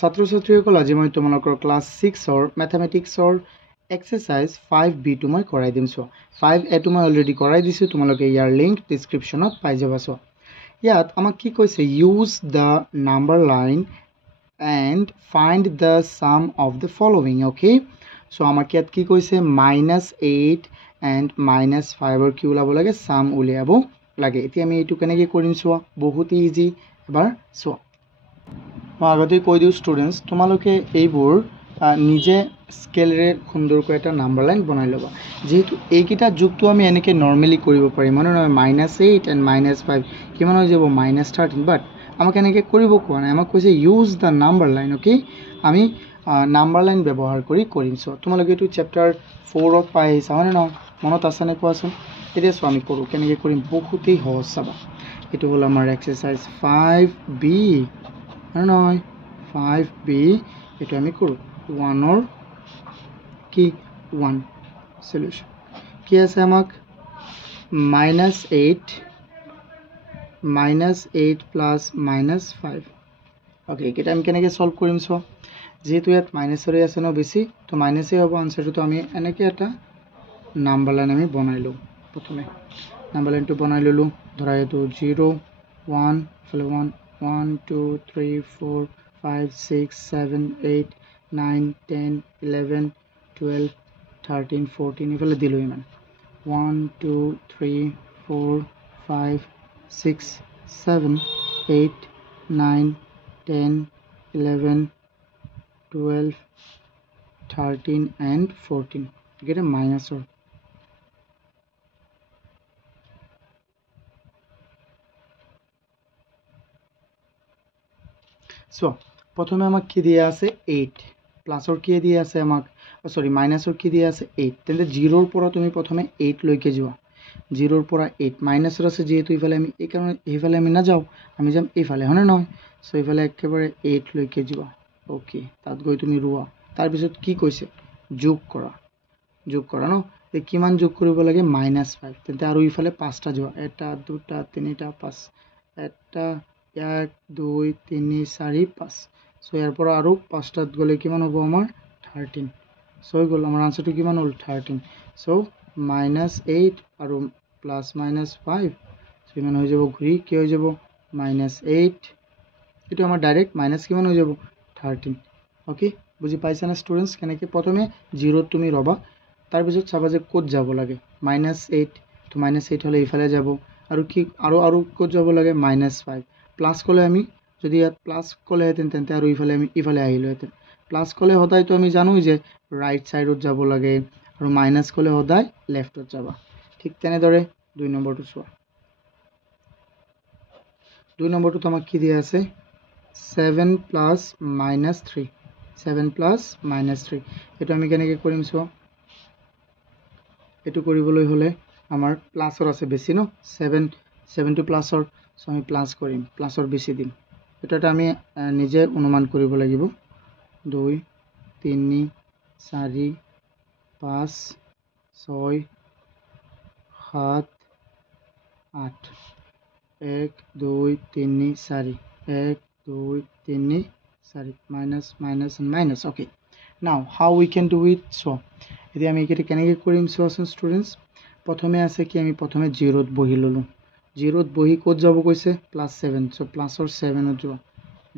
ছাত্ৰ ছাত্ৰীসকল আজি মই তোমালোকৰ ক্লাছ 6ৰ মেথমেটিক্সৰ এক্সাৰসাইজ 5b টো মই কৰাই দিম চ 5a টো মই অলৰেডি কৰাই দিছো তোমালোকে ইয়াৰ লিংক ডেসক্ৰিপচনত পাই যাবা চ ইয়াত আমাক কি কৈছে use the number line and find the sum of the following. Okay, so আমাক ইয়াত কি কৈছে -8 and -5 ৰ কি ওলাব লাগে sum উলিয়াব লাগে এতিয়া আমি এটো কেনেকৈ কৰিম চোৱা বহুত ইজি এবাৰ চোৱা মই আগতে কৈ দিও ষ্টুডেন্টস তোমালোকে এইবোৰ নিজে স্কেলৰে সুন্দৰকৈ এটা নাম্বাৰ লাইন বনাই লবা যেহেতু এইকিটা যুগটো আমি এনেকৈ নৰমালি কৰিব পাৰিম মানে -8 and -5 কিমান হৈ যাব -13 বাট আমাক এনেকৈ কৰিব কোৱা নাই আমাক কৈছে use the number line okay আমি নাম্বাৰ লাইন ব্যৱহাৰ কৰি কৰিম সো তোমালোকে এটো চ্যাপ্টাৰ 4 ত পাই আহিছা হয় না মনত আছে নে কোৱাচোন এতিয়া সো আমি কৰো কেনেকৈ কৰিম বহুতেই সহজ চাবা এটো হল আমাৰ এক্সাৰসাইজ 5b নহয় 5b এটো আমি কৰো 1 or কি 1 সলিউশন কি আছে আমাক -8 plus -5 okay এটা আমি কেনেকৈ সলভ কৰিম সো যেহেতু ইয়াত মাইনাসৰে আছে ন বেছি তো মাইনাসে হ'ব আনসাৰটো তো আমি এনেকৈ এটা নাম্বাৰ লাইন আমি বনাই লও প্ৰথমে নাম্বাৰ লাইনটো বনাই ললো ধৰা এটো 0 1 ফলে 1 1 2 3 4 5 6 7 8 9 10 11 12 13 14 ইফালে দিলো ইমান 1 2 3 4 5 6 7 8 9 10 11 12 13 and 14 get a minus or so প্রথমে আমাক কি দিয়া আছে 8 প্লাসৰ কি দিয়া আছে আমাক সৰি মাইনাসৰ কি দিয়া আছে 8 তেন্তে 0 ৰ পৰা তুমি প্ৰথমে 8 লৈকে যোৱা 0 ৰ পৰা 8 মাইনাসৰ আছে যেহেতু ইফালে আমি এই কারণে ইফালে আমি না যাও আমি যাম ইফালে হনে নহয় সো ইফালে একেবাৰে 8 লৈকে যোৱা ওকে তাত গৈ তুমি ৰুৱা তাৰ পিছত কি কৈছে যোগ কৰা ন তে কিমান যোগ কৰিব লাগে -5 তেন্তে আৰু ইফালে 5টা যোৱা 1 2 3 5 1 1 2 3 4 5 সো ইয়াৰ পৰা আৰু 5টাত গলে কিমান হ'ব আমাৰ 13 সো গল আমাৰ আনসাৰটো কিমান হল 13 সো -8 আৰু +-5 সো ইমান হৈ যাব ঘুৰি কি হৈ যাব -8 এটো আমাৰ ডাইৰেক্ট মাইনাস কিমান হৈ যাব 13 ওকে বুজি পাইছা না স্টুডেন্টস কেনেকৈ প্ৰথমে 0 তুমি ৰবা তাৰ পিছত চাবা যে কোড যাব লাগে -8 তো -8 হলে ইফালে যাব আৰু কি আৰু কোড যাব লাগে -5 প্লাস কলে আমি যদি ইয়াত প্লাস কলে হেতেন তেন্তে আৰু ইফালে আহিলো হেতেন প্লাস কলে হদাই তো আমি জানো যে রাইট সাইডত যাব লাগে আৰু মাইনাস কলে হদাই লেফটত যাবা ঠিক তেনে দৰে 2 নম্বৰটো চোৱা 2 নম্বৰটো তোমাক কি দিয়া আছে 7 plus -3 7 plus -3 এটো আমি কেনেকৈ কৰিম চোৱা এটো কৰিবলৈ হলে আমাৰ প্লাসৰ আছে বেছি ন 7 টো প্লাসৰ সো আমি প্লাস কৰিম প্লাসৰ বেছি দিম এটা আমি নিজে অনুমান কৰিব লাগিব 2 3 4 5 6 7 8 1 2 3 4 1 2 3 4 minus okay now how we can do it so এতিয়া আমি এটা কেনেকৈ কৰিম চোৱাচোন ষ্টুডেন্টস প্ৰথমে আছে কি আমি প্ৰথমে 0 ত বহি ললো 0 ত বহি কোড যাব কৈছে +7 সো প্লাসৰ 7 ত যোৱা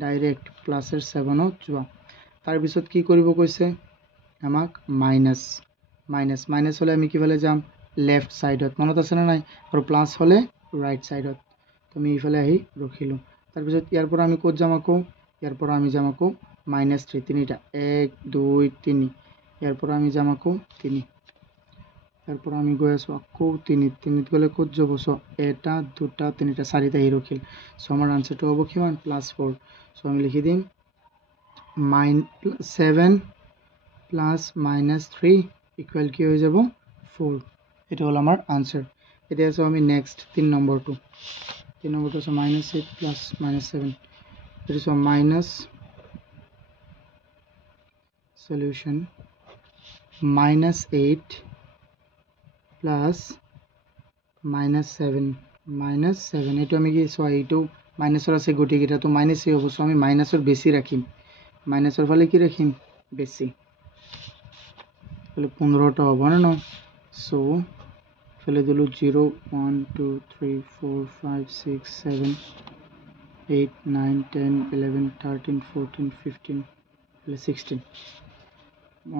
ডাইৰেক্ট প্লাসৰ 7 ত যোৱা তাৰ পিছত কি কৰিব কৈছে আমাক মাইনাস হলে আমি কিফালে যাম লেফট সাইডত মনত আছে না নাই আৰু প্লাস হলে ৰাইট সাইডত তুমি ইফালে আহি ৰখিলো তাৰ পিছত ইয়াৰ পৰা আমি কোড যাম আকৌ ইয়াৰ পৰা আমি যাম আকৌ -3 তিনিটা 1 2 3 ইয়াৰ পৰা আমি যাম আকৌ 3 ইয়াৰ পৰা আমি গৈ আছো আকৌ 3 গলে কোড যাব সো 1 2 3 4টা আহি ৰখিল সো আমাৰ আনসাৰটো হ'ব কিমান +4 সো আমি লিখি দিম 7 plus -3 equal কি হৈ যাব 4 এটা হল আমাৰ আনসাৰ এটা আছে আমি নেক্সট 3 নম্বৰটো আছে -8 plus -7 এটা আছে মাইনাস সলিউশন -8 plus -7 এটো আমি কি সো এইটো মাইনাসৰ আছে গুটি কিটা তো মাইনাসই হ'ব সো আমি মাইনাসৰ বেছি ৰাখিম মাইনাসৰ ফালে কি ৰাখিম বেছি তাহলে 15টা হ'ব না ন সো ফেলে দিলো 0 1 2 3 4 5 6 7 8 9 10 11 13 14 15 16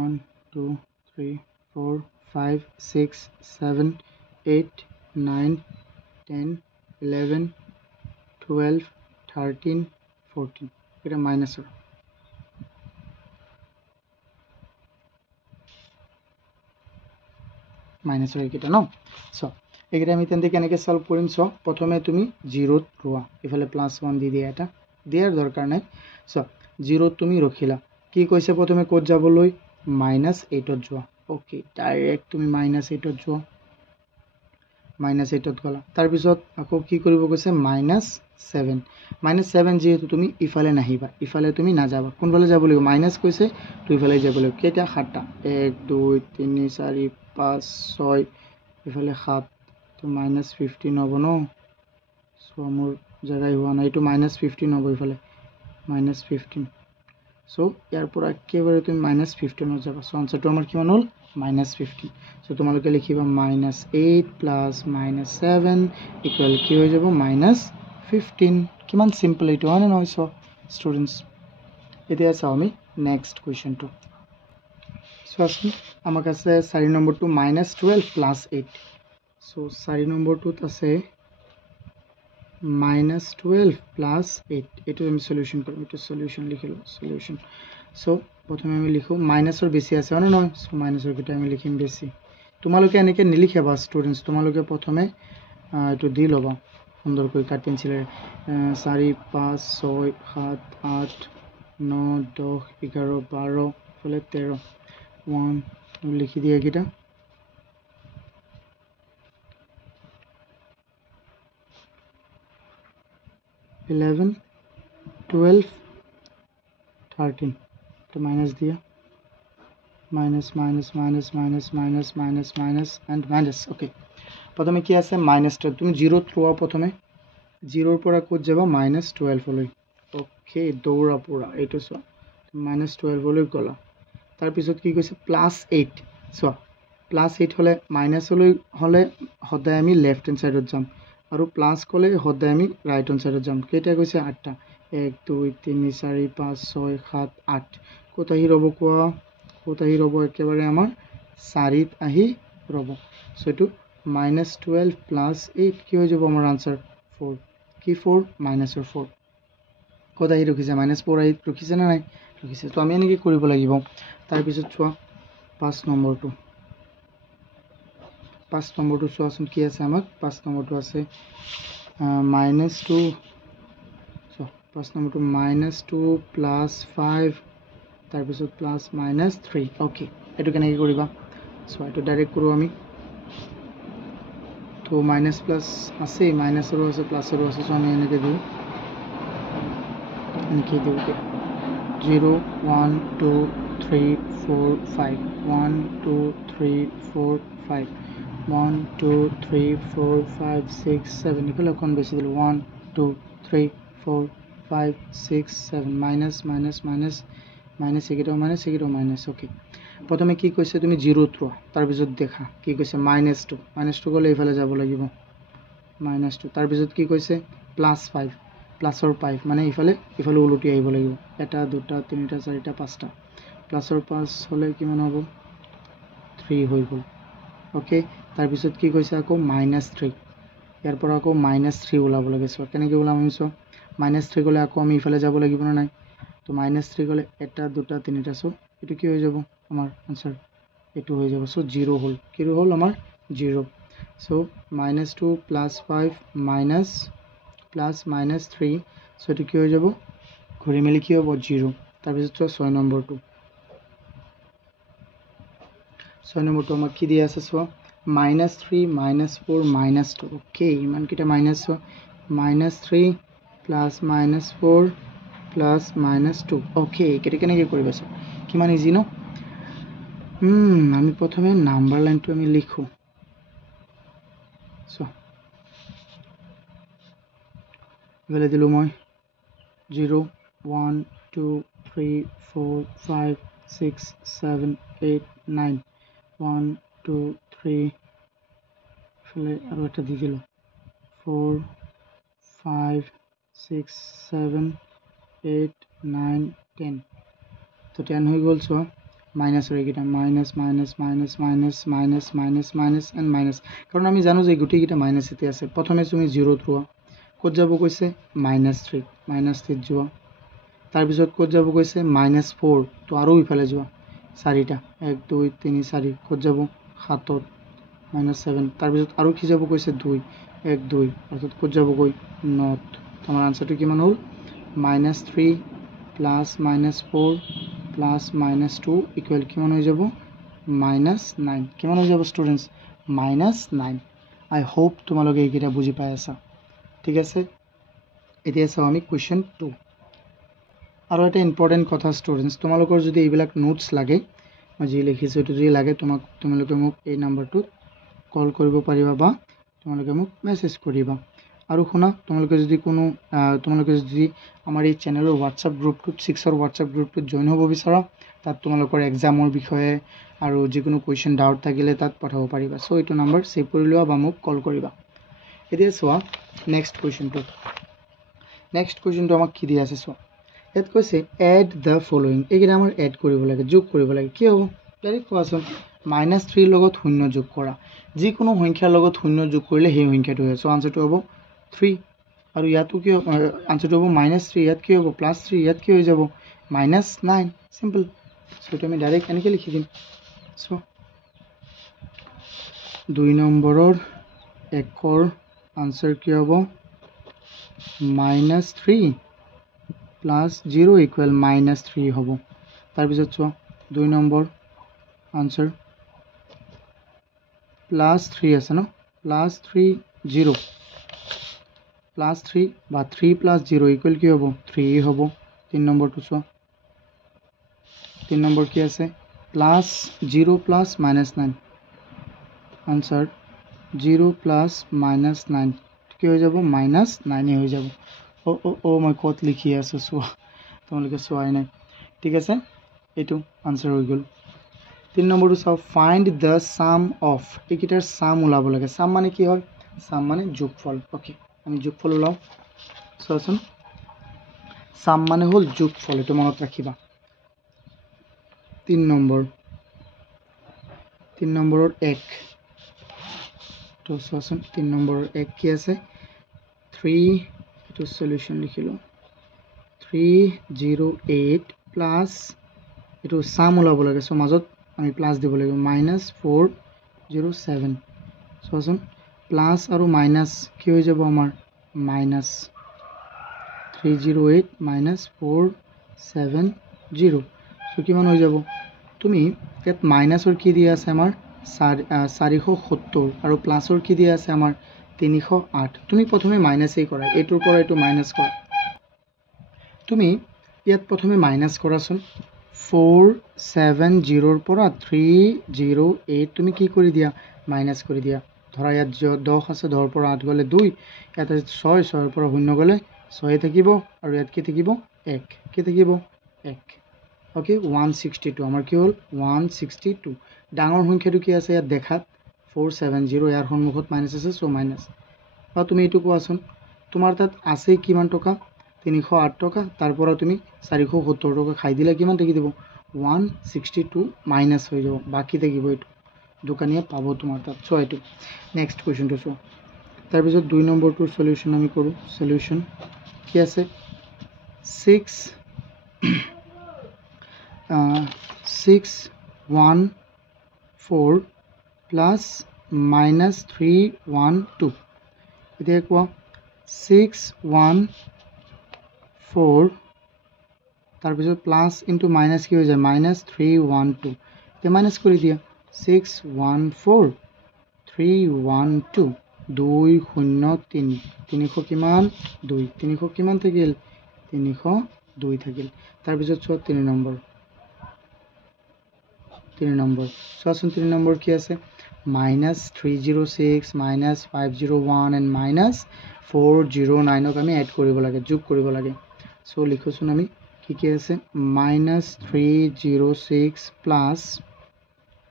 1 2 3 4 5 6 7 8 9 10 11 12 13 14 এটা মাইনাসৰ মাইনাসৰ এইকেইটা ন সো এইকেইটা আমি তেন্তে কেনেকৈ সলভ কৰিম সো প্ৰথমে তুমি 0ত ৰোৱা ইফালে +1 দি দিয়া এটা দিয়াৰ দৰকাৰ নাই সো 0ত তুমি ৰখিলা কি কৈছে প্ৰথমে ক'ত যাবলৈ -8ত যোৱা ওকে ডাইৰেক্ট তুমি -8ত যোৱা -8ত গলা তাৰ পিছত আকৌ কি কৰিব কৈছে -7 -7 যেহেতু তুমি ইফালে নাহিবা ইফালে তুমি নাযাবা কোনফালে যাব লাগিব মাইনাস কৈছে তো ইফালে যাব লাগিব কেইটা 7টা 1 2 3 4 5 6 ইফালে 7 তো -15 হ'ব ন সো মোৰ জায়গায় হোৱা নাই এইটো -15 হ'ব ইফালে -15 সো ইয়াৰ পৰা একেবাৰে তুমি -15 ত যাবা সো আনসাৰটো আমাৰ কিমান হ'ল -15 সো তোমালোকে লিখিবা -8 + -7 ইকুৱেল কি হৈ যাব -15 কিমান সিম্পল এইটো হয় না নহয় সো স্টুডেন্টস এতিয়া চাও আমি নেক্সট কোৱেশ্চনটো সো আসুন আমার কাছে 4 নম্বরটো -12 + 8 সো 4 নম্বরটোত আছে -12 + 8 এটো আমি সলিউশন করব এটো সলিউশন লিখিলো সলিউশন সো প্রথমে আমি লিখো মাইনাসৰ বেছি আছে না নহয় সো মাইনাসৰ কিটা আমি লিখিম বেছি তোমালোকে এনেকে নিলিখাবা স্টুডেন্টস তোমালোকে প্ৰথমে এটো দি লবা সুন্দৰ কৰে কাট পেন্সিলেৰে 4 5 6 7 8 9 10 11 12 ফলে 13 1 লিখি দিয়া কিটা 11 12 13 तो माइनस दिया minus minus minus minus minus minus minus and minus okay प्रथमे কি আছে মাইনাসটা তুমি 0 থ্রোয়া প্রথমে 0 এর পৰা কোত যাবা -12 লৈ ওকে দৌৰা পুৰা এটো সো -12 লৈ গলা তাৰ পিছত কি কৈছে +8 সো +8 হলে মাইনাস হলে হদায় আমি লেফট হ্যান্ড সাইডত যাম আৰু প্লাস কলে হদায় আমি রাইট হ্যান্ড সাইডত যাম কেইটা কৈছে 8টা 1 2 3 4 5 6 7 8 কোথায় রব কোয়া কোথায় রব একেবারে আমার 4ত আহি রব সো এটো -12 + 8 কি হয়ে যাব আমার आंसर 4 কি 4 -4 কোথায় রখিছে -4 আহি রখিছে না নাই রখিছে তো আমি এনেকে কৰিব লাগিব তাৰ পিছত চোৱা 5 নম্বৰটো 5 নম্বৰটো চোৱাচোন কি আছে আমাক 5 নম্বৰটো আছে -2 সো 5 নম্বৰটো -2 + 5 তাৰ পিছত +-3 ওকে এটো কেনেকৈ কৰিবা সো এটো ডাইৰেক্ট কৰো আমি তো মাইনাস প্লাস আছে মাইনাসৰো আছে প্লাসৰো আছে সো আমি এনেকে দিও এনেকে দিও 0 1 2 3 4 5 1 2 3 4 5 1 2 3 4 5 6 7 ইকুয়াল কোন বেশি দিল 1 2 3 4 5 6 7 মাইনাস মাইনাস মাইনাস মাইনাস এগেটো মাইনাস ওকে প্রথমে কি কইছে তুমি 0 থ্রোয়া তার পিছত দেখা কি কইছে -2 গলে ইফালে যাব লাগিব -2 তার পিছত কি কইছে +5 প্লাসৰ 5 মানে ইফালে উলটি আহিব লাগিব এটা দুটা তিনিটা চাৰিটা পাঁচটা প্লাসৰ 5 হলে কিমান হ'ব 3 হৈ গল ওকে তাৰ পিছত কি কৈছে আকৌ -3 ইয়াৰ পৰা আকৌ -3 ওলাব লাগে সো কেনেকৈ ওলাম আমি সো -3 গলে আকৌ আমি ইফালে যাব লাগিব না নাই তো -3 গলে এটা দুটা তিনিটা সো এটো কি হৈ যাব আমার आंसर এটো হৈ যাব সো 0 হল কি হল আমার 0 সো -2 + 5 +-3 সো এটো কি হৈ যাব ঘুৰি মেলি কি হ'ব 0 তাৰ পিছত 6 নম্বৰটো 6 নম্বৰটো আমাক কি দিয়া আছে সো -3 -4 -2 ওকে ইমান কিটা মাইনাস সো -3 + -4 + -2 ওকে কেটে কেনেকৈ কৰিবা সো কিমান ইজি ন আমি প্রথমে নাম্বার লাইনটো আমি লিখো সো এবারে দিলো মই 0 1 2 3 4 5 6 7 8 9 1 2 3 ফলে আৰু এটা দি দিলো 4 5 6 7 8 9 10 তো 10 হৈ গ'ল সো মাইনাস এইকেইটা minus minus minus minus minus minus minus and minus কারণ আমি জানো যে গুটিকেইটা মাইনাস এতে আছে প্রথমে তুমি 0 থোৱা কত যাব কৈছে -3 -3 যোৱা তাৰ পিছত কত যাব কৈছে -4 তো আৰু ইফালে যোৱা চাৰিটা 1 2 3 4 কত যাব 7 -7 তাৰ পিছত আৰু কি যাব কৈছে 2 1 2 অৰ্থাৎ কত যাব গৈ 9 তোমাৰ আনসাৰটো কিমান হ'ল -3 প্লাস -4 প্লাস -2 ইকুয়াল কিমান হৈ যাব -9 কিমান হৈ যাব স্টুডেন্টস -9 আই হোপ তোমালোকে এইকেইটা বুজি পাই আছা ঠিক আছে এতিয়া চাও আমি কোৱেশ্চন 2 আৰু এটা ইম্পৰ্টেন্ট কথা স্টুডেন্টস তোমালোকৰ যদি এইবিলাক নোটস লাগে মই যি লিখিছো এটো যদি লাগে তোমালোকে মোক এই নম্বৰটো কল কৰিব পাৰিবা বা তোমালোকে মোক মেসেজ কৰিবা আৰু শুনা তোমালোকে যদি আমাৰ এই চেনেলৰ WhatsApp গ্ৰুপটোত 6 WhatsApp গ্ৰুপটোত জয়েন হ'ব বিচাৰা তাত তোমালোকৰ এক্সামৰ বিষয়ে আৰু যিকোনো কোৱেশ্চন ডাউট থাকিলে তাত পঠাব পাৰিবা সো এইটো নম্বৰ সেভ কৰি লোৱা বা মোক কল কৰিবা এতিয়া চোৱা নেক্সট কোৱেশ্চনটো আমাক কি দিয়া আছে চোৱা এত কৈছে এড দ্য ফলোইং এইকেইটা আমাৰ এড কৰিব লাগে যোগ কৰিব লাগে কি হ'ব ডাইৰেক্ট কোৱাচোন -3 লগত 0 যোগ কৰা যিকোনো সংখ্যাৰ লগত 0 যোগ কৰিলে সেই সংখ্যাটো হয় সো আনসাৰটো হ'ব 3 আৰু ইয়াতো কি আনসাৰটো হ'ব -3 ইয়াত কি হ'ব +3 ইয়াত কি হৈ যাব -9 সিম্পল সো তুমি ডাইৰেক্ট এনেকৈ লিখি দিম সো 2 নম্বৰৰ 1ৰ আনসাৰ কি হ'ব -3 প্লাস 0 ইকুয়াল -3 হ'ব তাৰ পিছত চোৱা 2 নম্বৰ আনসাৰ +3 আছে ন +3 0 +3 বা 3 + 0 ইকুয়াল কি হ'ব 3 হ'ব 3 নম্বৰটো চোৱা 3 নম্বৰ কি আছে +0 + -9 আনসার 0 + -9 কি হৈ যাব -9 হৈ যাব ও মই কত লিখি আছো চোৱা তোমালোকে চোৱাই নাই ঠিক আছে এটো আনসাৰ হৈ গল 3 নম্বৰটো চাও ফাইন্ড দ্য সাম অফ এইকেইটাৰ সাম ওলাব লাগে সাম মানে কি হয় সাম মানে যোগফল ওকে আমি যোগফল ওলাও চোৱাচোন সাম মানে হল যোগফল এটো মনত ৰাখিবা 3 নম্বৰৰ 1 তো চোৱাচোন 3 নম্বৰৰ 1 কি আছে 3 এটো সলিউশন লিখিলো 308 প্লাস এটো সাম ওলাব লাগে সো মাজত আমি প্লাস দিব লাগিব -407 চোৱাচোন প্লাস আৰু মাইনাস কি হৈ যাব আমাৰ মাইনাস 308 -470 সো কিমান হৈ যাব তুমি ইয়াত মাইনাসৰ কি দিয়া আছে আমাৰ 470 আৰু প্লাসৰ কি দিয়া আছে আমাৰ 308 তুমি প্ৰথমে মাইনাসই কৰা এটোৰ পৰা এটো মাইনাস কৰা তুমি ইয়াত প্ৰথমে মাইনাস কৰাচোন 470 ৰ পৰা 308 তুমি কি কৰি দিয়া মাইনাস কৰি দিয়া ধৰা ইয়াত 10 আছে 10 ৰ পৰা 8 গলে 2 ইয়াত 6 6 ৰ পৰা 0 গলে 6 থাকিব আৰু ইয়াত কি থাকিব 1 কি থাকিব 1 ওকে 162 আমাৰ কি হল 162 ডাঙৰ সংখ্যাটো কি আছে ইয়াত দেখাত 470 ইয়াৰ সন্মুখত মাইনাস আছে সো মাইনাস বা তুমি এটো কোৱাচোন তোমাৰ তাত আছে কিমান টকা 308 টকা তাৰ পৰা তুমি 470 টকা খাই দিলা কিমান থাকি দিব 162 মাইনাস হৈ যাব বাকি থাকিব এটো দোকানীয়ে পাব তোমাৰ তাত সো এটো নেক্সট কোৱেশ্চনটো সো তাৰ পিছত 2 নম্বৰটোৰ সলিউশন আমি কৰো সলিউশন কি আছে 614 plus -312 এতিয়া কোৱা 614 তাৰ পিছত প্লাস ইনটু মাইনাস কি হৈ যায় -312 তে মাইনাস কৰি দিয়া 614 312 203 300 কিমান 2 300 কিমান থাকিল 302 থাকিল তাৰ পিছত চোৱা 3 নম্বৰ চোৱাচোন 3 নম্বৰ কি আছে -306 -501 and -409 ক আমি এড কৰিব লাগে যোগ কৰিব লাগে সো লিখোছুন আমি কি আছে -306 প্লাস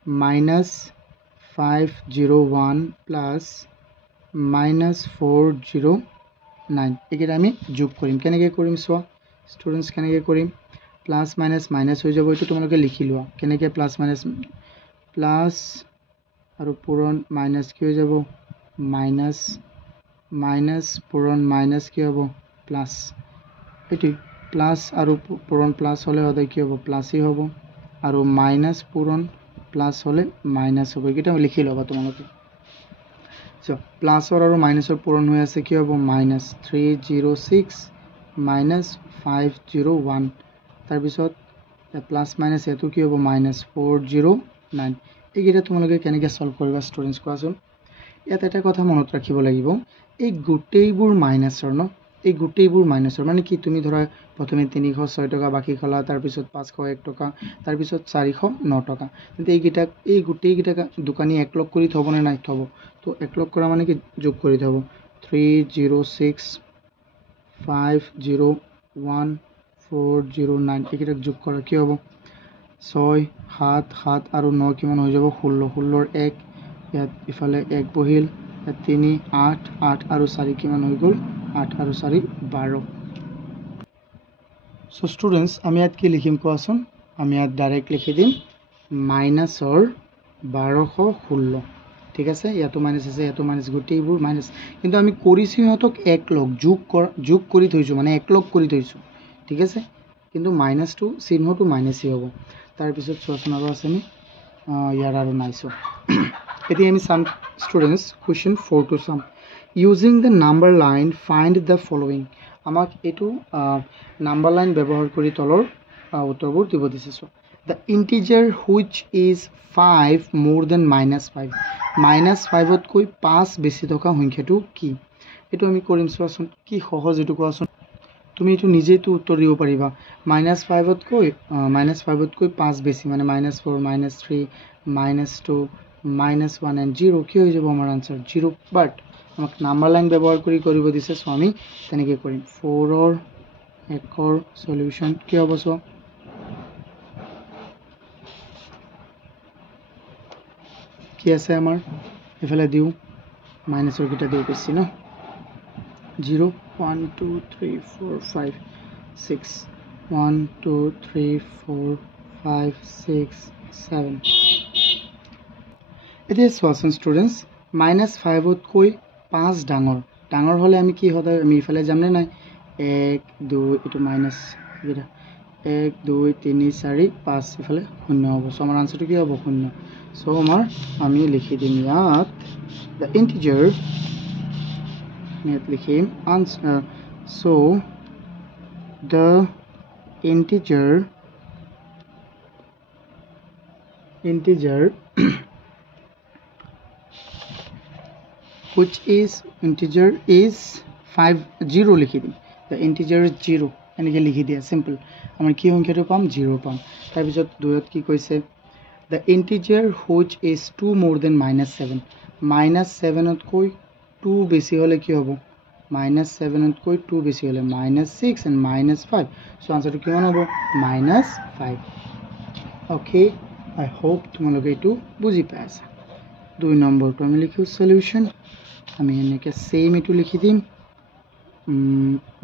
-501 প্লাস -409 এইকেইটা আমি যোগ কৰিম কেনেকৈ কৰিম চোৱা ষ্টুডেণ্টছ কেনেকৈ কৰিম প্লাস মাইনাস মাইনাস হৈ যাব এইটো তোমালোকে লিখি লোৱা কেনেকৈ প্লাস মাইনাস প্লাস আৰু পূৰণ মাইনাস কি হৈ যাব মাইনাস মাইনাস পূৰণ মাইনাস কি হ'ব প্লাস এইটো প্লাস আৰু পূৰণ প্লাস হ'লে সদায় কি হ'ব প্লাসই হ'ব আৰু মাইনাস পূৰণ প্লাস হ'লে মাইনাস হ'ব এইকেইটা লিখি ল'বা তোমালোকে সো প্লাসৰ আৰু মাইনাসৰ পূৰণ হৈ আছে কি হ'ব -306 -501 তাৰ পিছত প্লাস মাইনাস এটো কি হ'ব -409 এইকেইটা তোমালোকে কেনেকৈ সলভ কৰিবা ষ্টুডেণ্টছ কোৱাচোন ইয়াত এটা কথা মনত ৰাখিব লাগিব এই গোটেইবোৰ মাইনাসৰ ন এই গোটেইবোৰ মাইনাসৰ মানে কি তুমি ধৰা প্ৰথমে 306 টকা বাকি খলা তাৰ পিছত 501 টকা তাৰ পিছত 409 টকা কিন্তু এই গোটেইকেইটা দোকানী একলগ কৰি থব নে নাই থব তো একলগ কৰা মানে কি যোগ কৰি থব 306 501 409 এইকেইটা যোগ কৰা কি হ'ব 6 7 7 আৰু 9 কিমান হৈ যাব 16 16ৰ 1 ইয়াত ইফালে 1 বহিল 3 8 8 আৰু 4 কিমান হৈ গ'ল 8 আৰু 4 12 সো ষ্টুডেণ্টছ আমি ইয়াত কি লিখিম কোৱাচোন আমি ইয়াত ডাইৰেক্ট লিখি দিম মাইনাসৰ 1216 ঠিক আছে ইয়াতো মাইনাস আছে ইয়াতো মাইনাস গোটেইবোৰ মাইনাস কিন্তু আমি কৰিছো ইহঁতক একলগ যোগ কৰি থৈছো মানে একলগ কৰি থৈছো ঠিক আছে কিন্তু মাইনাসটো চিহ্নটো মাইনাসই হ'ব তাৰ পিছত চোৱাচোন আৰু আছে নি ইয়াৰ আৰু নাইছো এতিয়া আমি some students question 4 to sum using the number line find the following আমাক এটো নাম্বাৰ লাইন ব্যৱহাৰ কৰি তলৰ উত্তৰবোৰ দিব দিছে so the integer which is 5 more than -5 -5 তকৈ 5 বেছি থকা সংখ্যাটো কি এটো আমি কৰিম চোৱাচোন কি সহজ এটো কোৱাচোন তুমি এটো নিজেই তো উত্তৰ দিব পাৰিবা -5 তকৈ 5 বেছি মানে -4 -3 -2 -1 and 0 কি হৈ যাব আমাৰ আনসাৰ 0 বাট আমাক নাম্বাৰ লাইন ব্যৱহাৰ কৰি কৰিব দিছে সো আমি তেনেকৈ কৰিম 4 ৰ 1 ৰ সলিউশন কি হ'ব সো কি আছে আমাৰ এফালে দিও মাইনাসৰ কিটা দিও বেছি ন 0 1 2 3 4 5 6 1 2 3 4 5 6 7 এতিয়া চোৱাচোন ষ্টুডেণ্টছ -5 তকৈ 5 ডাঙৰ হলে আমি কি হতে আমি ইফালে যাম নে নাই 1 2 এটো মাইনাস এটা 1 2 3 4 5 ইফালে 0 হ'ব সো আমাৰ আনসাৰটো কি হ'ব 0 সো আমি লিখি দিম ইয়াত the integer লিখিম answer so the integer which is integer is 5 0 লিখি দিম the integer is 0 এনেকৈ লিখি দিয়া সিম্পল আমাৰ কি সংখ্যাটো পাম 0 পাম তাৰ পিছত দুয়ত কি কৈছে the integer which is 2 more than -7 -7 তকৈ 2 বেছি হলে কি হ'ব -7 তকৈ 2 বেছি হলে -6 and -5 সো আনসাৰটো কিমান হ'ব -5 ওকে আই হোপ তোমালোকে এটো বুজি পাইছা 2 নম্বৰটো আমি লিখো সলিউশন আমি এনেকৈ সেম এটো লিখি দিম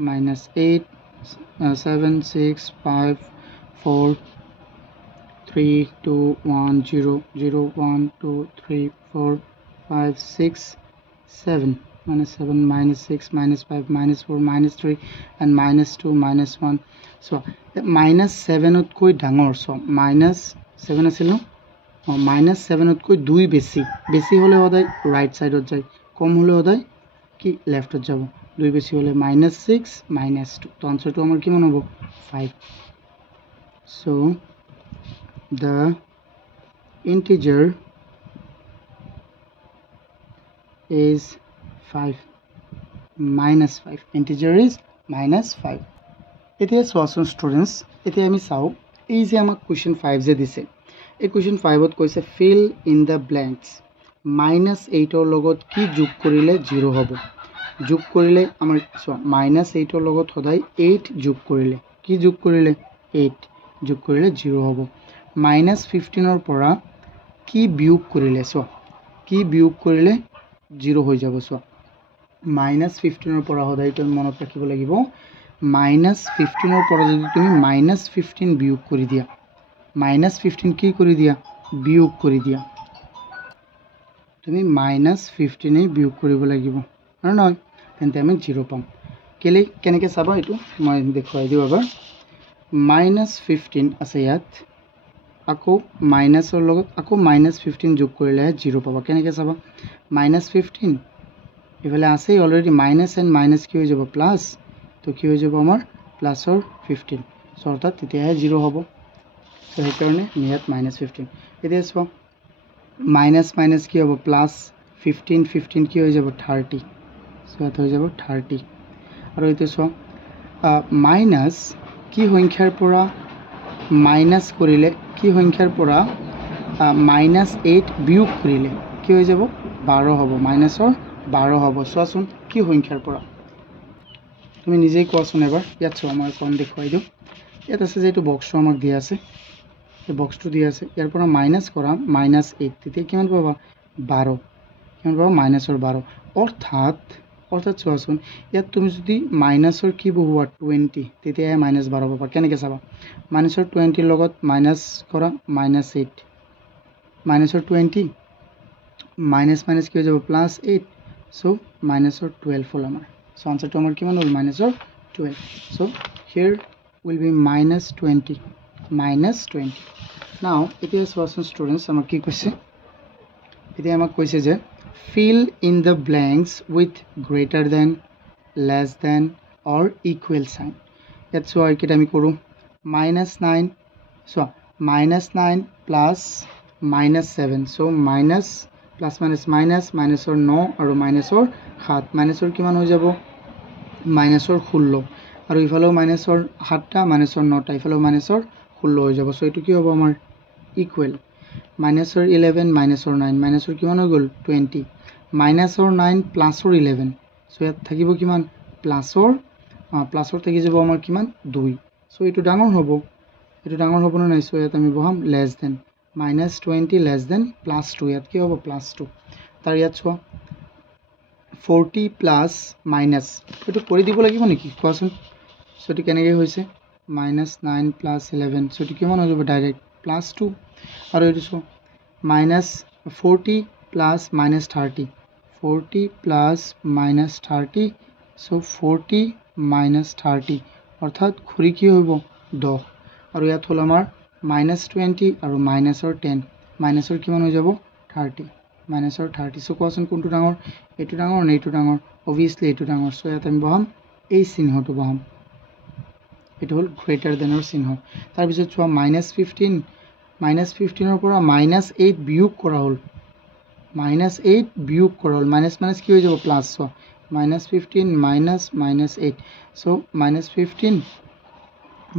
-8 7 6 5 4 3 2 1 0 0 1 2 3 4 5 6 7 -7 -6 -5 -4 -3 and -2 -1 so -7 তকৈ ডাঙৰ so -7 আছিল ন -7 তকৈ 2 বেছি হলে সদায় ৰাইট সাইডত যায় কম হলে সদায় কি লেফটত যাব 2 বেছি হলে -6 -2 তো আনসাৰটো আমাৰ কিমান হ'ব 5 so the integer is 5 -5 integer is -5 এতিয়া চোৱাচোন ষ্টুডেণ্টছ এতিয়া আমি চাও এই যে আমাক কোৱেশ্চন 5 যে দিছে এই কোৱেশ্চন 5 ত কৈছে fill in the blanks -8 ৰ লগত কি যোগ কৰিলে 0 হ'ব যোগ কৰিলে আমাৰ -8 ৰ লগত সদায় 8 যোগ কৰিলে কি যোগ কৰিলে 8 যোগ কৰিলে 0 হ'ব -15 পৰা কি বিয়োগ কৰিলে চোৱা কি বিয়োগ কৰিলে 0 হৈ যাব চোৱা -15 পৰা সদায়টো মনত ৰাখিব লাগিব -15 পৰা যদি তুমি -15 বিয়োগ কৰি দিয়া -15 কি কৰি দিয়া বিয়োগ কৰি দিয়া তুমি -15 বিয়োগ কৰিব লাগিব আৰু নহয় তেন্তে আমি 0 পাম কেনেকৈ চাবা এইটো মই দেখুৱাই দিওঁ এবাৰ -15 আছে ইয়াত আকৌ মাইনাছৰ লগত আকৌ -15 যোগ কৰিলেহে 0 পাবা কেনেকৈ চাবা -15 ইফালে আছেই অলৰেডি মাইনাছ এণ্ড মাইনাছ কি হৈ যাব প্লাছ তো কি হৈ যাব আমাৰ প্লাছৰ 15 চ' অৰ্থাৎ তেতিয়াহে 0 হ'ব চ' সেইকাৰণে আমি ইয়াত -15 এতিয়া চোৱা মাইনাছ মাইনাছ কি হ'ব প্লাছ 15 কি হৈ যাব 30 চ' ইয়াত হৈ যাব 30 আৰু এইটো চোৱা মাইনাছ কি সংখ্যাৰ পৰা মাইনাছ কৰিলে কি সংখ্যাৰ পৰা -8 বিয়োগ কৰিলে কি হৈ যাব 12 হ'ব মাইনাছৰ 12 হ'ব চোৱাচোন কি সংখ্যাৰ পৰা তুমি নিজেই কোৱাচোন এবাৰ ইয়াত চোৱা মই কম দেখুৱাই দিওঁ ইয়াত আছে যে এইটো বক্সটো আমাক দিয়া আছে এই বক্সটো দিয়া আছে ইয়াৰ পৰা মাইনাছ কৰা -8 তেতিয়া কিমান পাবা 12 কিমান পাবা -12 অৰ্থাৎ চোৱাচোন ইয়াত তুমি যদি মাইনাছৰ কি বহুৱা 20 তেতিয়াহে -12 পাবা কেনেকৈ চাবা মাইনাছৰ 20 লগত মাইনাছ কৰা -8 মাইনাছৰ 20 মাইনাছ মাইনাছ কি হৈ যাব +8 চ' মাইনাছৰ 12 হ'ল আমাৰ চ' আনচাৰটো আমাৰ কিমান হ'ল -12 চ' হিয়াৰ উইল বি -20 নাও এতিয়া চোৱাচোন ষ্টুডেণ্টছ আমাক কি কৈছে এতিয়া আমাক কৈছে যে fill in the blanks with greater than less than or equal sign ইয়াত চোৱা এইকেইটা আমি কৰোঁ -9 চোৱা -9 প্লাছ -7 চ' মাইনাছ প্লাছ মাইনাছ মাইনাছৰ 9 আৰু মাইনাছৰ 7 মাইনাছৰ কিমান হৈ যাব মাইনাছৰ 16 আৰু ইফালেও মাইনাছৰ 7টা মাইনাছৰ 9টা ইফালেও মাইনাছৰ 16 হৈ যাব চ' এইটো কি হ'ব আমাৰ ইকুৱেল মাইনাছৰ 11 মাইনাছৰ 9 মাইনাছৰ কিমান হৈ গ'ল 20 মাইনাছৰ 9 প্লাছৰ 11 চ' ইয়াত থাকিব কিমান প্লাছৰ থাকি যাব আমাৰ কিমান 2 চ' এইটো ডাঙৰ হ'ব নে নাই চ' ইয়াত আমি বহাম লেছ দেন -20 লেছ দেন +2 ইয়াত কি হ'ব +2 তাৰ ইয়াত চোৱা 40 প্লাছ মাইনাছ এইটো কৰি দিব লাগিব নেকি কোৱাচোন চ' এইটো কেনেকৈ হৈছে -9 প্লাছ 11 চ' এইটো কিমান হৈ যাব ডাইৰেক্ট +2 আৰু এইটো চোৱা -40 প্লাছ -30 40 প্লাছ -30 চ' 40 -30 অৰ্থাৎ ঘূৰি কি হ'ব 10 আৰু ইয়াত হ'ল আমাৰ -20 আৰু -10 মাইনাছৰ কিমান হৈ যাব 30 চ' কোৱাচোন কোনটো ডাঙৰ এইটো ডাঙৰ নে এইটো ডাঙৰ অভিয়াছলি এইটো ডাঙৰ চ' ইয়াত আমি বহাম এই চিহ্নটো বহাম এইটো হ'ল গ্ৰেটাৰ দেনৰ চিহ্ন তাৰপিছত চোৱা -15 পৰা -8 বিয়োগ কৰা হ'ল মাইনাছ কি হৈ যাব প্লাছ চোৱা -15 -8 চ' -15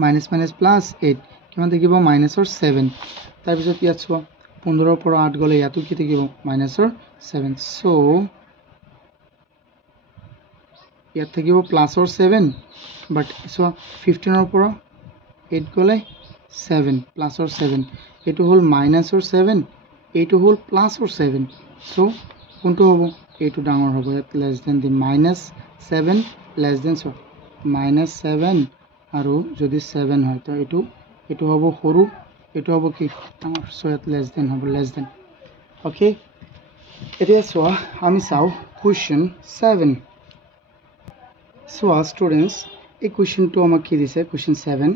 মাইনাছ প্লাছ 8 কিমান থাকিব মাইনাছৰ 7 তাৰপিছত ইয়াত চোৱা 15 পৰা 8 গ'লে ইয়াতো কি থাকিব মাইনাছৰ 7 চ' ইয়াত থাকিব প্লাছৰ 7 বাট চোৱা 15 পৰা 8 গ'লে 7 প্লাছৰ 7 এইটো হ'ল মাইনাছৰ 7 এইটো হ'ল প্লাছৰ 7 চ' কোনটো হ'ব এইটো ডাঙৰ হ'ব ইয়াত লেছ দেন দি -7 লেছ দেন চোৱা -7 আৰু যদি 7 হয় তো এইটো হ'ব সৰু এইটো হ'ব কি ডাঙৰ চ' ইয়াত লেছ দেন হ'ব লেছ দেন অ'কে এতিয়া চোৱা আমি চাওঁ কুৱেশ্যন 7 চোৱা ষ্টুডেণ্টছ এই কুৱেশ্যনটো আমাক কি দিছে question 7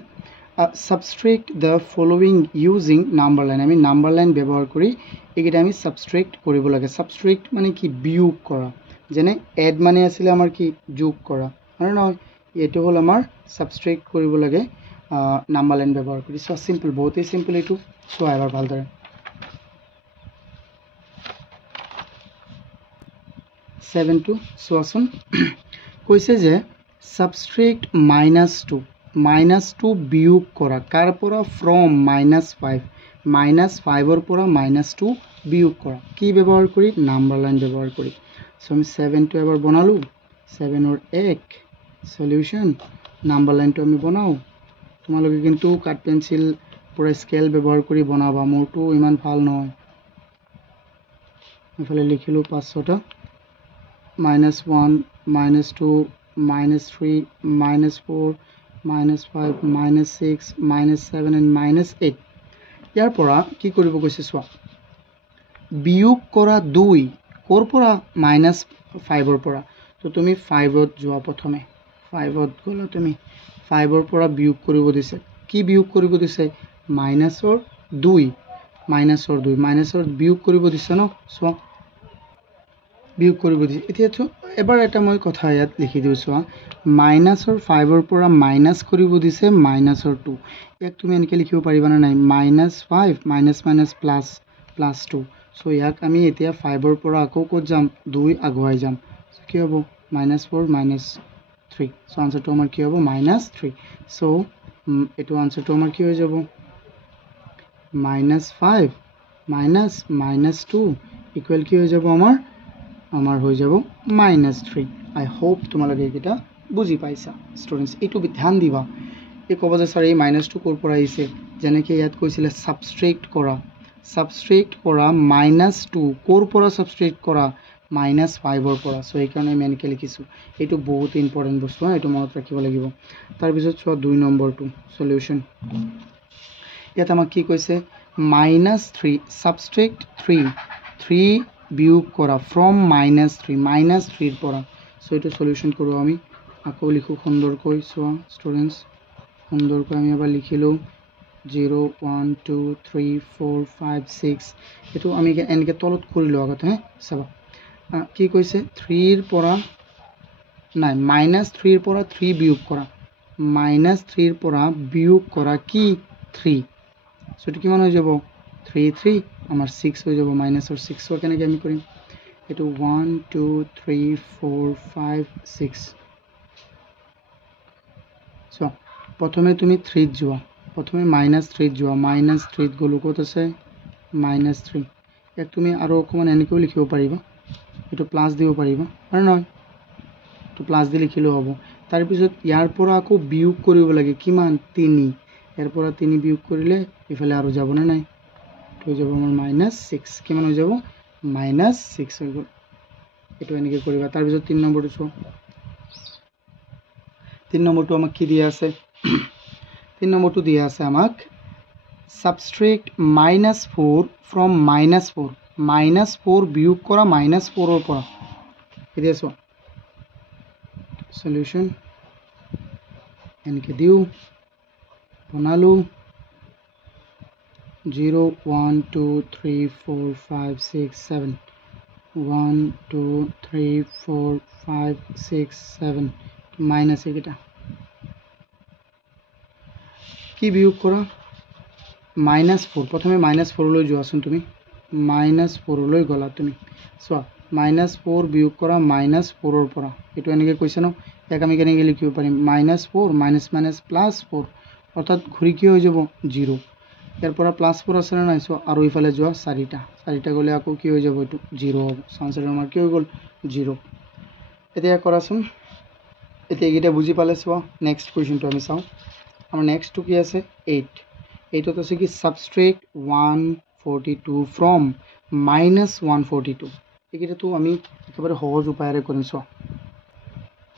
subtract the following using number line আমি নাম্বাৰ লাইন ব্যৱহাৰ কৰি এইকেইটা আমি subtract কৰিব লাগে subtract মানে কি বিয়োগ কৰা যেনে add মানে আছিলে আমাৰ কি যোগ কৰা আৰু নহয় এইটো হ'ল আমাৰ subtract কৰিব লাগে নাম্বাৰ লাইন ব্যৱহাৰ কৰি সো সিম্পল বহুতেই সিম্পল এইটো চোৱা এবাৰ ভালদৰে 7 টো চোৱাচোন কৈছে যে subtract -2 বিয়োগ কৰা কাৰ পৰা from -5 -5ৰ পৰা -2 বিয়োগ কৰা কি ব্যৱহাৰ কৰি নাম্বাৰ লাইন ব্যৱহাৰ কৰি সো আমি 7 টো এবাৰ বনালো 7 ৰ এক সলিউশন নাম্বাৰ লাইনটো আমি বনাও তোমালোকে কিন্তু কাঠ পেঞ্চিল পুৰা স্কেল ব্যৱহাৰ কৰি বনাবা, মোৰটো ইমান ভাল নহয়। এফালে লিখিলোঁ 500টা, -1, -2, -3, -4, -5, -6, -7 and -8। ইয়াৰ পৰা কি কৰিব কৈছে চোৱা, বিয়োগ কৰা 2 ক'ৰ পৰা? -5ৰ পৰা। তো তুমি 5ত যোৱা, প্ৰথমে 5ত গ'লা, তুমি 5ৰ পৰা বিয়োগ কৰিব দিছে। কি বিয়োগ কৰিব দিছে? -2, -2 বিয়োগ কৰিব দিছে ন, চোৱা বিয়োগ কৰিব দিছে। এতিয়া এবাৰ এটা মই কথা ইয়াত লিখি দিওঁ, চোৱা -5ৰ পৰা মাইনাছ কৰিব দিছে -2। ইয়াক তুমি এনেকৈ লিখিব পাৰিবানে নাই? -5 +++2। চ' ইয়াক আমি এতিয়া 5ৰ পৰা আকৌ ক'ত যাম? 2 আগুৱাই যাম। কি হ'ব? -4 -3। চ' আনচাৰটো আমাৰ কি হ'ব? -3। চ' এইটো আনচাৰটো আমাৰ কি হৈ যাব? -5 -2 ইকুৱেল কি হৈ যাব আমাৰ? আমাৰ হৈ যাব -3। আই হোপ তোমালোকে এইকেইটা বুজি পাইছা ষ্টুডেণ্টছ। এইটো ধ্যান দিবা। এই ক'ব যে ছাৰ এই -2 ক'ৰ পৰা আহিছে? যেনেকৈ ইয়াত কৈছিলে ছাবষ্ট্ৰেক্ট কৰা -2 ক'ৰ পৰা ছাবষ্ট্ৰেক্ট কৰা? -5ৰ পৰা। চ' সেইকাৰণে আমি এনেকৈ লিখিছোঁ। এইটো বহুত ইম্পৰ্টেণ্ট বস্তু, এইটো মনত ৰাখিব লাগিব। তাৰপিছত চোৱা 2 নম্বৰটো চলিউশ্যন। ইয়াত আমাক কি কৈছে? -3 ছাবষ্ট্ৰেক্ট 3 বিয়োগ কৰা ফ্ৰম -3ৰ পৰা। চ' এইটো চলিউশ্যন কৰোঁ আমি। আকৌ লিখোঁ সুন্দৰকৈ, চোৱা ষ্টুডেণ্টছ, সুন্দৰকৈ আমি এবাৰ লিখিলোঁ 0 1 2 3 4 5 6। এইটো আমি এনেকৈ তলত কৰিলোঁ আগতে, চাবা কি কৈছে? 3ৰ পৰা নাই, -3ৰ পৰা 3 বিয়োগ কৰা, -3ৰ পৰা বিয়োগ কৰা কি? 3। চ' এইটো কিমান হৈ যাব? 3 আমাৰ 6 হৈ যাব, -6। চ' কেনেকৈ আমি কৰিম? এইটো 1 2 3 4 5 6। চ' প্ৰথমে তুমি 3ত যোৱা, প্ৰথমে -3ত যোৱা, -3ত গ'লোঁ, ক'ত আছে? -3। ইয়াক তুমি আৰু অকণমান এনেকৈও লিখিব পাৰিবা, এইটো প্লাছ দিব পাৰিবা, হয় নহয়? এইটো প্লাছ দি লিখিলেও হ'ব। তাৰপিছত ইয়াৰ পৰা আকৌ বিয়োগ কৰিব লাগে, কিমান? 3। ইয়াৰ পৰা 3 বিয়োগ কৰিলে ইফালে আৰু যাবনে নাই? হৈ যাব আমাৰ -6। কিমান হৈ যাব? -6 হৈ গ'ল। এইটো এনেকৈ কৰিবা। তাৰপিছত 3 নম্বৰটো চোৱা। 3 নম্বৰটো আমাক কি দিয়া আছে? 3 নম্বৰটো দিয়া আছে আমাক ছাবষ্ট্ৰেক্ট -4 ফ্ৰম -4। -4 বিয়োগ কৰা -4ৰ পৰা। এতিয়া চোৱা চলিউশ্যন এনেকৈ দিওঁ, বনালোঁ 0 1 2 3 4 5 6 7 1 2 3 4 5 6 7 মাইনাছ এইকেইটা কি বিয়োগ কৰা? -4। প্ৰথমে -4লৈ যোৱাচোন তুমি, -4লৈ গ'লা তুমি। চোৱা -4 বিয়োগ কৰা -4ৰ পৰা। এইটো এনেকৈ কৈছে ন, ইয়াক আমি কেনেকৈ লিখিব পাৰিম? -4 +++4 অৰ্থাৎ ঘূৰি কি হৈ যাব? 0। ইয়াৰ পৰা +4 আছেনে নাই? চোৱা আৰু ইফালে যোৱা 4টা গ'লে আকৌ কি হৈ যাব? এইটো 0 হ'ব। আনচাৰ আমাৰ কি হৈ গ'ল? 0। এতিয়া কৰাচোন, এতিয়া এইকেইটা বুজি পালে। চোৱা নেক্সট কুৱেশ্যনটো আমি চাওঁ। আমাৰ নেক্সটটো কি আছে? 8ত আছে কি? ছাবষ্ট্ৰেক্ট 142 ফ্ৰম -142। এইকেইটাতো আমি একেবাৰে সহজ উপায়েৰে কৰিম। চোৱা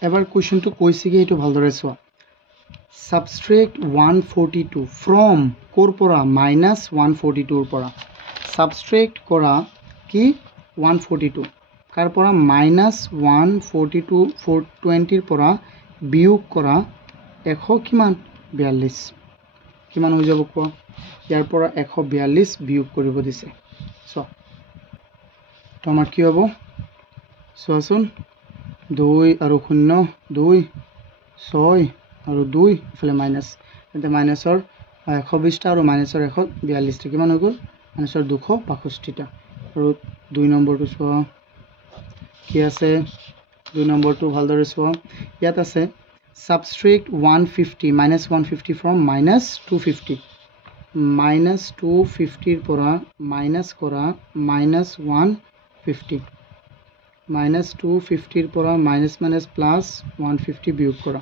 এবাৰ কুৱেশ্যনটো কৈছে কি এইটো ভালদৰে চোৱা। ছাবষ্ট্ৰেক্ট 142 ফ্ৰম ক'ৰ পৰা? -142ৰ পৰা। ছাবষ্ট্ৰেক্ট কৰা কি? 142 কাৰ পৰা? -142 420ৰ পৰা বিয়োগ কৰা 100 কিমান? 42। কিমান হৈ যাব কোৱা? ইয়াৰ পৰা 142 বিয়োগ কৰিব দিছে। চোৱা তো আমাৰ কি হ'ব? চোৱাচোন 2 আৰু 0 2 6 আৰু 2 ইফালে মাইনাছ, এতিয়া মাইনাছৰ 120টা আৰু মাইনাছৰ 142টা কিমান হৈ গ'ল? মাইনাছৰ 265টা। আৰু 2 নম্বৰটো চোৱা কি আছে? 2 নম্বৰটো ভালদৰে চোৱা। ইয়াত আছে ছাবষ্ট্ৰেক্ট 150 -150 ফ্ৰম -250। -250ৰ পৰা মাইনাছ কৰা -150। -250ৰ পৰা মাইনাছ প্লাছ 150 বিয়োগ কৰা।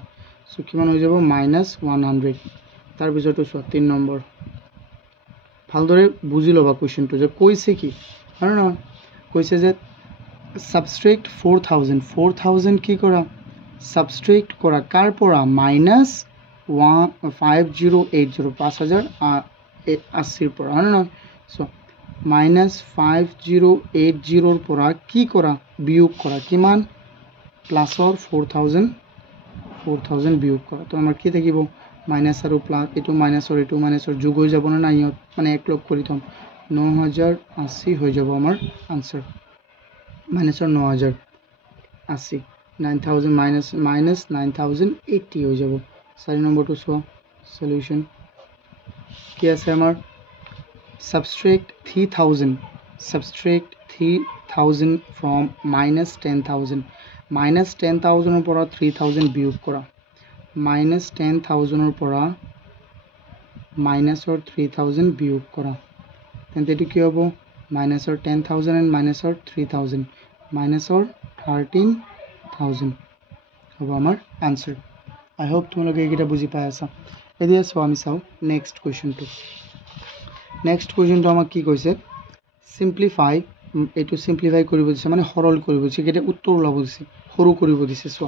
চ' কিমান হৈ যাব? -100। তাৰপিছতো চোৱা 3 নম্বৰ ভালদৰে বুজি ল'বা কুৱেশ্যনটো যে কৈছে কি আৰু নহয় কৈছে যে সাবষ্ট্ৰেক্ট 4000 কি কৰা সাবষ্ট্ৰেক্ট কৰা কাৰ পৰা -5080 5080 পৰা হয় নহয় সো -5080 পৰা কি কৰা বিয়োগ কৰা কিমান প্লাসৰ 4000 বিয়োগ কৰা তো আমাৰ কি থাকিব মাইনাস আৰু প্লাস এটো মাইনাসৰ যোগ হৈ যাব না ইহত মানে এক লগ কৰি থম 9080 হৈ যাব আমাৰ आंसर माइनसर 9080 9000 माइनस 9080 हो जाबो 4 नंबर तो सो सॉल्यूशन কি আছে আমার subtract 3000 from minus 10000 minus 10000 এর পৰা 3000 বিয়োগ কৰা minus 10000 এৰ পৰা minus or 3000 বিয়োগ কৰা তেন্তে এটো কি হ'ব minus or 10000 and minus or 3000 minus or 13000 হ'ব আমাৰ आंसर I hope তোমালোকে এইটা বুজি পাই আছা এতিয়া সো আমি চাও নেক্সট কোৱেশ্চনটো আমাক কি কৈছে সিম্পলিফাই এটো সিম্পলিফাই কৰিব দিছে মানে সৰল কৰিব দিছে এটা উত্তৰ ওলাব দিছে সৰু কৰিব দিছে সো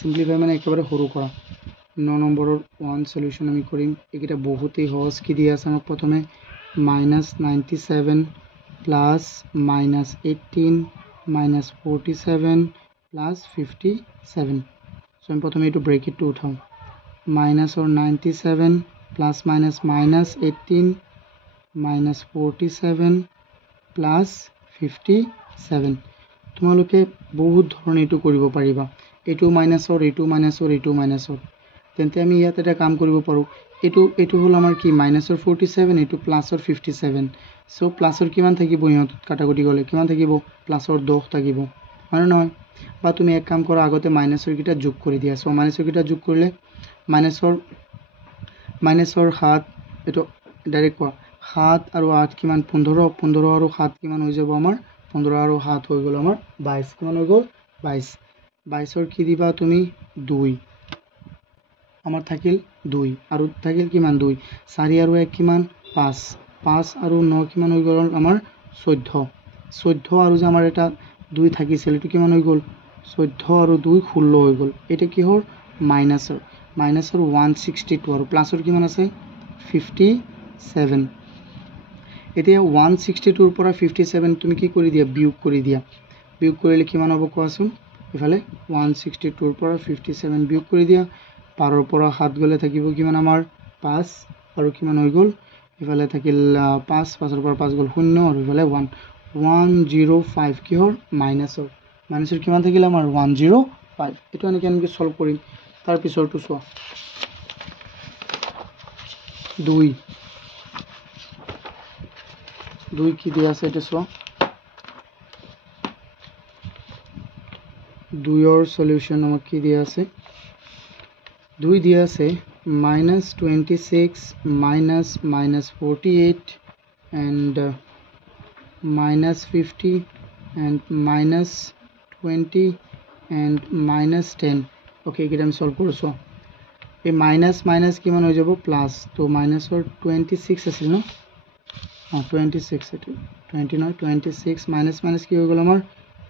সিম্পলিফাই মানে একেবাৰে সৰু কৰা 9 নম্বৰৰ 1 সলিউশন আমি কৰিম এটা বহুতই সহজ কি দিয়া আছে আমাক প্ৰথমে -97 plus minus 18 minus 47 plus 57 so আমি প্রথমে এটো ব্র্যাকেট টো উঠাও minus or 97 plus minus minus 18 minus 47 plus 57 তোমালোকে বহুত ধৰণে এটো কৰিব পাৰিবা এটো মাইনাসৰ এটো মাইনাসৰ এটো মাইনাসৰ তেন্তে আমি ইয়াত এটা কাম কৰিব পাৰো এটো হল আমাৰ কি মাইনাসৰ 47 এটো প্লাসৰ 57 সো প্লাসৰ কিমান থাকিব ইহত কাটাকুটি গলে কিমান থাকিব প্লাসৰ 10 থাকিব মানে নহয় বা তুমি এক কাম কৰা আগতে মাইনাসৰ কিটা যোগ কৰি দিয়া সো মাইনাসৰ কিটা যোগ কৰিলে মাইনাসৰ 7 এটো ডাইৰেক্ট কোৱা 7 আৰু 8 কিমান 15 15 আৰু 7 কিমান হৈ যাব আমাৰ 15 আৰু 7 হৈ গল আমাৰ 22 কিমান হৈ গল 22 22 কি দিবা তুমি 2 আমার থাকিল 2 আৰু থাকিল কিমান 2 4 আৰু 1 কিমান 5 5 আৰু 9 কিমান হৈ গল আমাৰ 14 আৰু যে আমাৰ এটা 2 থাকিছিল এটো কিমান হৈ গল 14 আৰু 2 16 হৈ গল এটা কি হল মাইনাসৰ 162 আৰু প্লাসৰ কিমান আছে 57 এতিয়া 162 ৰ পৰা 57 তুমি কি কৰি দিয়া বিয়োগ কৰিলে কিমান হ'ব কোৱাচোন ইফালে 162 ৰ পৰা 57 বিয়োগ কৰি দিয়া 12 ৰ পৰা 7 গলে থাকিব কিমান আমাৰ 5 আৰু কিমান হৈ গল ইফালে থাকিল 5 5 ৰ পৰা 5 গল 0 আৰু ইফালে 1 105 কি হল মাইনাসৰ কিমান থাকিল আমাৰ 105 এটো আমি কেনেকৈ সলভ কৰিম তাৰ পিছৰটো চোৱা 2 কি দিয়া আছে এটা চোৱা 2 ৰ সলিউশন আমাক কি দিয়া আছে 2 দিয়া আছে -26 -48 and -50 and -20 and -10 okay এটা আমি সলভ কৰিছো এই মাইনাস মাইনাস কিমান হৈ যাব প্লাস তো মাইনাসৰ 26 আছিল ন 26 এটো 20 নহয় 26 মাইনাস মাইনাস কি হৈ গল আমাৰ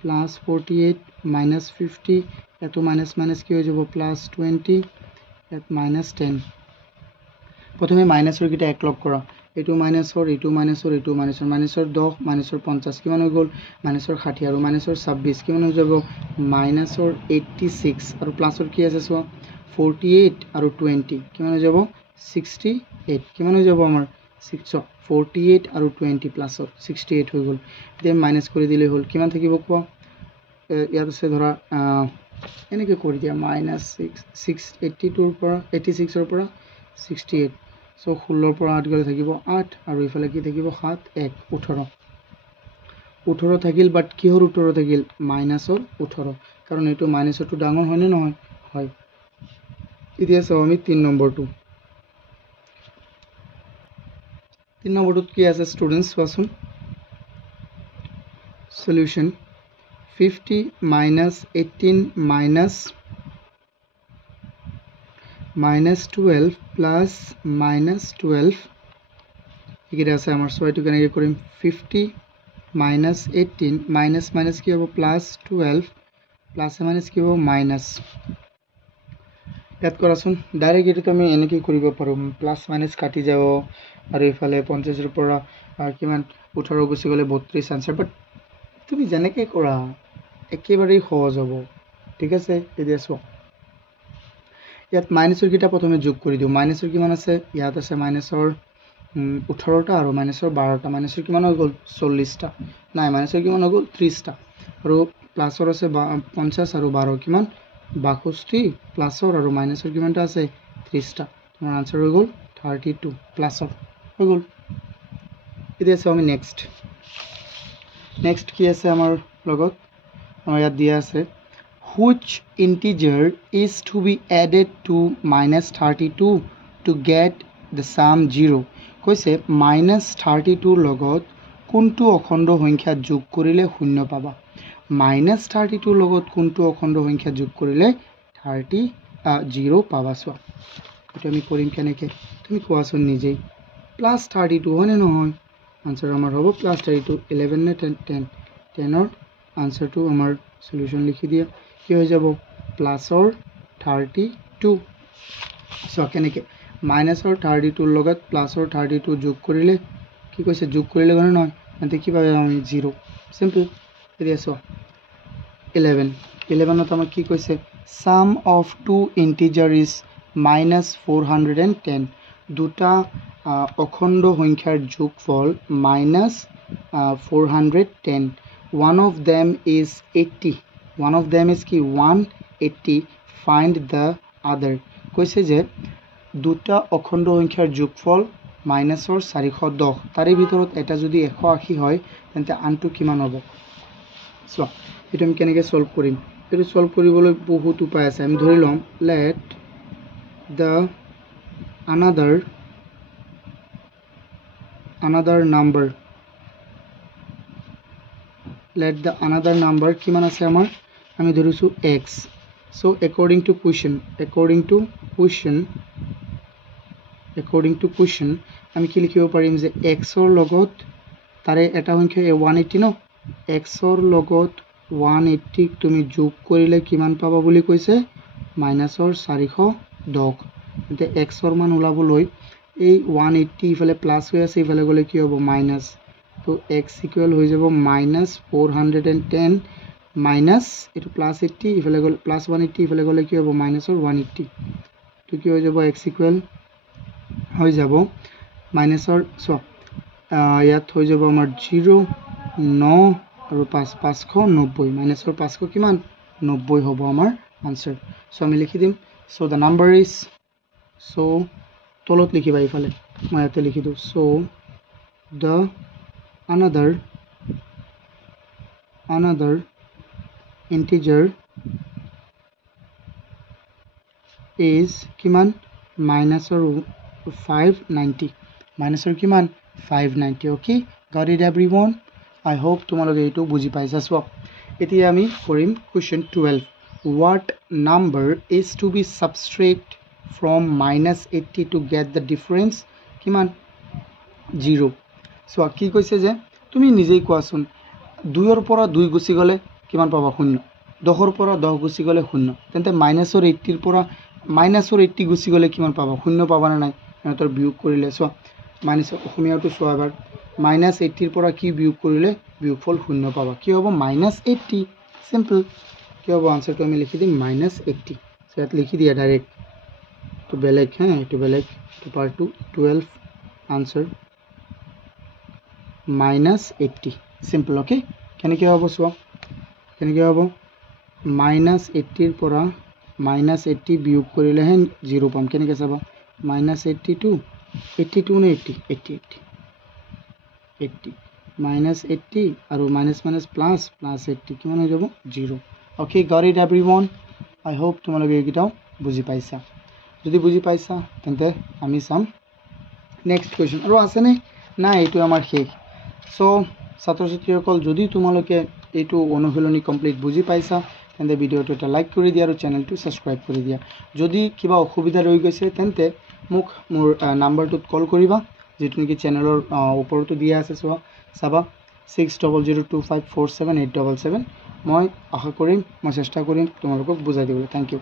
প্লাস 48 minus 50 এটো মাইনাস মাইনাস কি হৈ যাব প্লাস 20 এট minus 10 প্ৰথমে মাইনাসৰ কিটা এক লগ কৰা এটো মাইনাসৰ এটো মাইনাসৰ এটো মাইনাসৰ মাইনাসৰ 10 মাইনাসৰ 50 কিমান হৈ গল মাইনাসৰ 60 আৰু মাইনাসৰ 26 কিমান হৈ যাব মাইনাসৰ 86 আৰু প্লাসৰ কি আছে সো 48 আৰু 20 কিমান হৈ যাব 68 কিমান হৈ যাব আমাৰ 48 আৰু 20 প্লাসৰ 68 হৈ গল এতিয়া মাইনাস কৰি দিলে হল কিমান থাকিব কোৱা ইয়াত আছে ধৰা এনেকে কৰি দিয়া -682 ৰ পৰা 86 ৰ পৰা 68 সো 16 ৰ পৰা 8 গলে থাকিব 8 আৰু ইফালে কি থাকিব 7 1 18 থাকিল বাট কিহৰ 18 থাকিল মাইনাসৰ 18 কাৰণ এটো মাইনাসটো ডাঙৰ হয় না নহয় হয় এতিয়া চাও আমি 3 নম্বৰটো কি আছে স্টুডেন্টস ওয়াসুন সলিউশন 50 minus 18 minus -12 প্লাস -12 এগিয়ে আছে আমার। সো এটু কেনেকৈ কৰিম 50 মাইনাস 18 মাইনাস মাইনাস কি হ'ব +12 প্লাস মাইনাস কি হ'ব মাইনাস। ইয়াত কৰাচোন ডাইৰেক্ট এইটো আমি এনেকৈ কৰিব পাৰোঁ, প্লাস মাইনাস কাটি যাব আৰু ইফালে 50 পৰা কিমান 18 গুচি গ'লে 32 আনসাৰ। বাট তুমি যেনেকৈ কৰা একেবাৰেই সহজ হ'ব, ঠিক আছে। এতিয়া চোৱা ইয়াত মাইনাসৰ কিটা প্ৰথমে যোগ কৰি দিওঁ। মাইনাসৰ কিমান আছে, ইয়াত আছে মাইনাসৰ 18টা আৰু মাইনাসৰ 12টা। মাইনাসৰ কিমান হৈ গ'ল 40টা, নাই মাইনাসৰ কিমান হৈ গ'ল 30টা, আৰু প্লাসৰ আছে 50 আৰু 12 কিমান 62, প্লাসৰ আৰু মাইনাসৰ কিমানটা আছে 30টা। তোমাৰ আনসাৰ হৈ গ'ল 32 প্লাসৰ হৈ গ'ল। এতিয়া চাওঁ আমি নেক্সট কি আছে আমাৰ লগত, আমাৰ ইয়াত দিয়া আছে which integer is to be added to -32 to get the sum 0। কৈছে -32 লগত কোনটো অখণ্ড সংখ্যা যোগ কৰিলে শূন্য পাবা। -32 লগত কোনটো অখণ্ড সংখ্যা যোগ কৰিলে 0 পাবা। চোৱা এইটো আমি কৰিম কেনেকৈ, তুমি কোৱাচোন নিজেই। +32 হয়নে নহয়, আনসাৰ আমাৰ হ'ব +32। 11 নে 10, 10ৰ আনসাৰটো আমাৰ সলিউশন লিখি দিয়া, কি হৈ যাব প্লাসৰ 32। চোৱা কেনেকৈ মাইনাসৰ 32 লগত প্লাসৰ 32 যোগ কৰিলে কি কৈছে, যোগ কৰিলে মানে নহয় তেন্তে কি পাবি আমি 0, সিম্পল। এতিয়া চোৱা 11ত আমাক কি কৈছে, sum of two integer is -410। দুটা অখণ্ড সংখ্যাৰ যোগফল -410। one of them is 80, one of them is কি 180, find the other। কৈছে যে দুটা অখণ্ড সংখ্যাৰ যোগফল মাইনাসৰ 410, তাৰে ভিতৰত এটা যদি 180 হয় তেন্তে আনটো কিমান হ'ব। চোৱা এইটো আমি কেনেকৈ সলভ কৰিম, এইটো সলভ কৰিবলৈ বহুত উপায় আছে। আমি ধৰি ল'ম let the another number কিমান আছে আমাৰ, আমি ধৰিছোঁ x। so according to question আমি কি লিখিব পাৰিম যে x ৰ লগত তাৰে এটা সংখ্যা 180 ন, x ৰ লগত 180 তুমি যোগ কৰিলে কিমান পাবা বুলি কৈছে মাইনাসৰ 410। তেন্তে x ৰ মান ওলাবলৈ এই 180 ইফালে প্লাস হৈ আছে, ইফালে গ'লে কি হ'ব মাইনাস। তো x ইকুৱেল হৈ যাব -410 মাইনাস এইটো +80 ইফালে গ'লে +180 ইফালে গ'লে কি হ'ব মাইনাসৰ 180। তো কি হৈ যাব x ইকুৱেল হৈ যাব মাইনাসৰ, চোৱা ইয়াত হৈ যাব আমাৰ 0 9 আৰু 590, মাইনাসৰ 500 কিমান 90 হ'ব আমাৰ আনসাৰ। সো আমি লিখি দিম, so the number is, so তলত লিখিবা ইফালে, মই ইয়াতে লিখি দিওঁ, so the another integer is কিমান মাইনাসৰ 590, মাইনাসৰ কিমান 590। Okay got it এভৰিওয়ান, I hope তোমালোকে এইটো বুজি পাইছা। চোৱা এতিয়া আমি কৰিম question 12। what number is to be subtract from -80 to get the difference কিমান 0। চোৱা কি কৈছে যে তুমি নিজেই কোৱাচোন, 2ৰ পৰা 2 গুচি গ'লে কিমান পাবা 0, 10ৰ পৰা 10 গুচি গ'লে 0, তেন্তে -80ৰ পৰা -80 গুচি গ'লে কিমান পাবা 0 পাবা না নাই, সিহঁতৰ বিয়োগ কৰিলে। চোৱা মাইনাসৰ অসমীয়াটো চোৱা এবাৰ, -80ৰ পৰা কি বিয়োগ কৰিলে বিয়োগফল 0 পাবা, কি হ'ব -80, সিম্পল। কি হ'ব আনসাৰটো আমি লিখি দিম -80। সো ইয়াত লিখি দিয়া ডাইৰেক্ট, তো বেলেগ এইটো বেলেগ, এইটো পাৰ্ট 2 12 আনসাৰ -80 সিম্পল। ওকে কেনেকৈ হ'ব চোৱা, কেনেকৈ হ'ব -80ৰ পৰা -80 বিয়োগ কৰিলেহে 0 পাম। কেনেকৈ চাবা -82 82 নে 80 80 80 -80 আৰু মাইনাস প্লাস 80 কিমান হৈ যাব 0। Okay got it এভৰিওয়ান, I hope তোমালোকে এইকেইটাও বুজি পাইছা। যদি বুজি পাইছা তেন্তে আমি চাম নেক্সট কুৱেশ্যন। আৰু আছেনে নাই, এইটো আমাৰ শেষ। সো ছাত্ৰ ছাত্ৰীসকল যদি তোমালোকে এইটো অনুশীলনী কমপ্লিট বুজি পাইছা তেন্তে ভিডিঅ'টো এটা লাইক কৰি দিয়া আৰু চেনেলটো ছাবস্ক্ৰাইব কৰি দিয়া। যদি কিবা অসুবিধা ৰৈ গৈছে তেন্তে মোক মোৰ নাম্বাৰটোত কল কৰিবা, যিটো নেকি চেনেলৰ ওপৰতো দিয়া আছে, চাবা 6002547877। মই আশা কৰিম, মই চেষ্টা কৰিম তোমালোকক বুজাই দিবলৈ। Thank U.